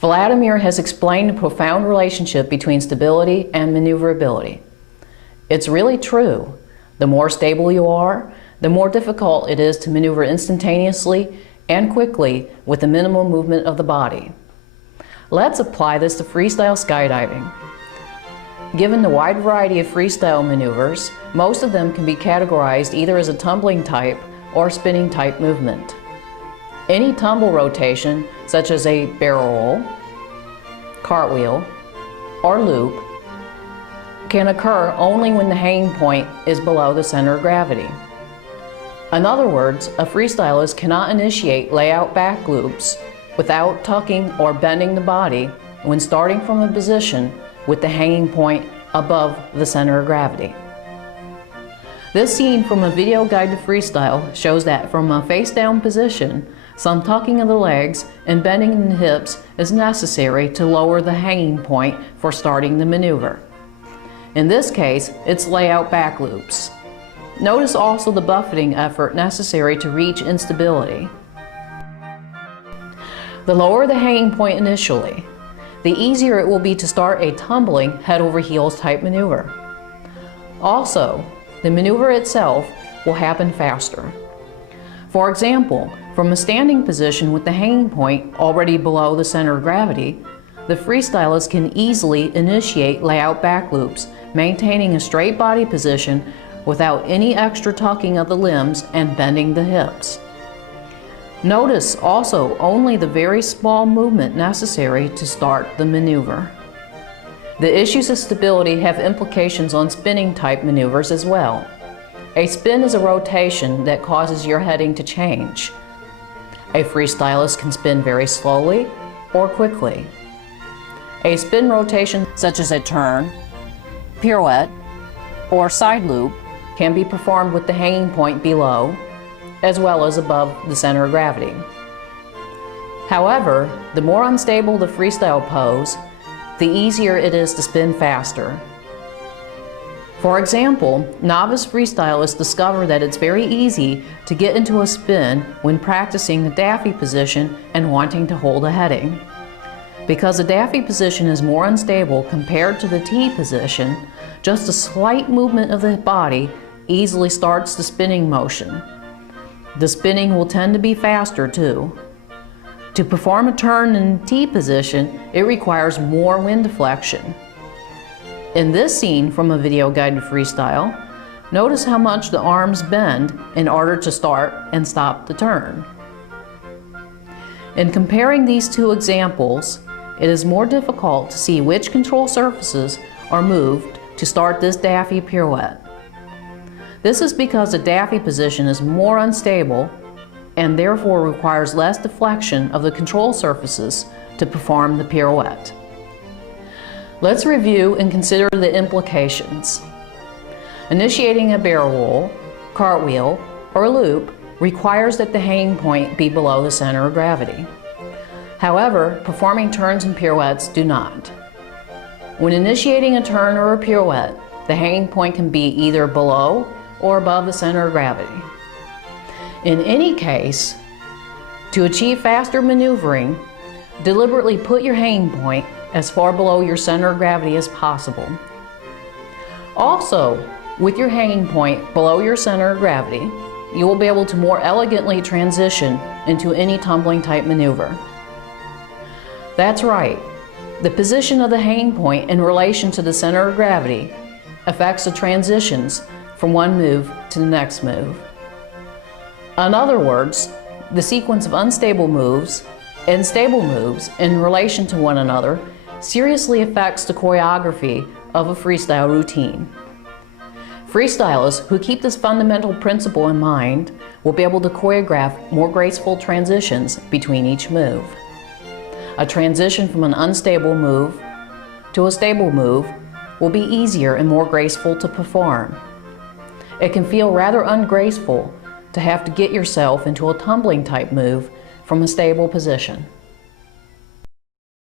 Vladimir has explained the profound relationship between stability and maneuverability. It's really true. The more stable you are, the more difficult it is to maneuver instantaneously and quickly with the minimal movement of the body. Let's apply this to freestyle skydiving. Given the wide variety of freestyle maneuvers, most of them can be categorized either as a tumbling type or spinning type movement. Any tumble rotation, such as a barrel roll, cartwheel, or loop, can occur only when the hanging point is below the center of gravity. In other words, a freestylist cannot initiate layout back loops without tucking or bending the body when starting from a position with the hanging point above the center of gravity. This scene from a video guide to freestyle shows that from a face-down position, some tucking of the legs and bending in the hips is necessary to lower the hanging point for starting the maneuver. In this case, it's layout back loops. Notice also the buffeting effort necessary to reach instability. The lower the hanging point initially, the easier it will be to start a tumbling head over heels type maneuver. Also, the maneuver itself will happen faster. For example, from a standing position with the hanging point already below the center of gravity, the freestylist can easily initiate layout back loops, maintaining a straight body position without any extra tucking of the limbs and bending the hips. Notice also only the very small movement necessary to start the maneuver. The issues of stability have implications on spinning type maneuvers as well. A spin is a rotation that causes your heading to change. A freestylist can spin very slowly or quickly. A spin rotation such as a turn, pirouette, or side loop can be performed with the hanging point below as well as above the center of gravity. However, the more unstable the freestyle pose, the easier it is to spin faster. For example, novice freestylists discover that it's very easy to get into a spin when practicing the daffy position and wanting to hold a heading. Because the daffy position is more unstable compared to the T position, just a slight movement of the body easily starts the spinning motion. The spinning will tend to be faster too. To perform a turn in T position, it requires more wind deflection. In this scene from a video guide to freestyle, notice how much the arms bend in order to start and stop the turn. In comparing these two examples, it is more difficult to see which control surfaces are moved to start this daffy pirouette. This is because the daffy position is more unstable and therefore requires less deflection of the control surfaces to perform the pirouette. Let's review and consider the implications. Initiating a barrel roll, cartwheel, or loop requires that the hanging point be below the center of gravity. However, performing turns and pirouettes do not. When initiating a turn or a pirouette, the hanging point can be either below or above the center of gravity. In any case, to achieve faster maneuvering, deliberately put your hanging point as far below your center of gravity as possible. Also, with your hanging point below your center of gravity, you will be able to more elegantly transition into any tumbling type maneuver. That's right, the position of the hanging point in relation to the center of gravity affects the transitions from one move to the next move. In other words, the sequence of unstable moves and stable moves in relation to one another seriously affects the choreography of a freestyle routine. Freestylists who keep this fundamental principle in mind will be able to choreograph more graceful transitions between each move. A transition from an unstable move to a stable move will be easier and more graceful to perform. It can feel rather ungraceful to have to get yourself into a tumbling type move from a stable position.